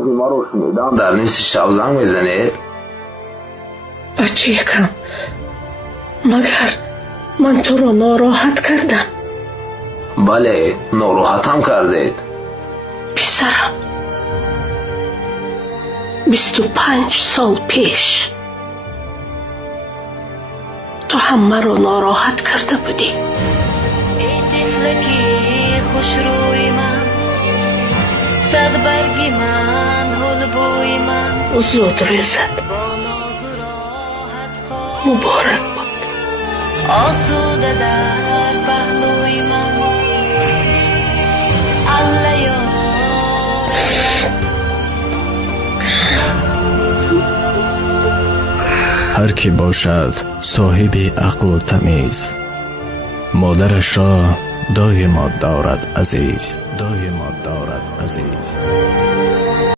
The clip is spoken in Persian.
موضوع ما رو شنیدم در نیست شب زنگ میزنید؟ بچه یکم، مگر من تو رو ناراحت کردم؟ بله، ناراحتم کردید. پسرم 25 سال پیش تو همه رو ناراحت کرده بودی. ای طفلکی خوش روی من، صد برگی من، گل بوی من، زود رسد، مبارک بود. آسوده در پهلوی من، الله یار. هر کی باشد صاحب عقل و تمیز، مادرش را دایما دارد عزیز، دایما دارد عزیز.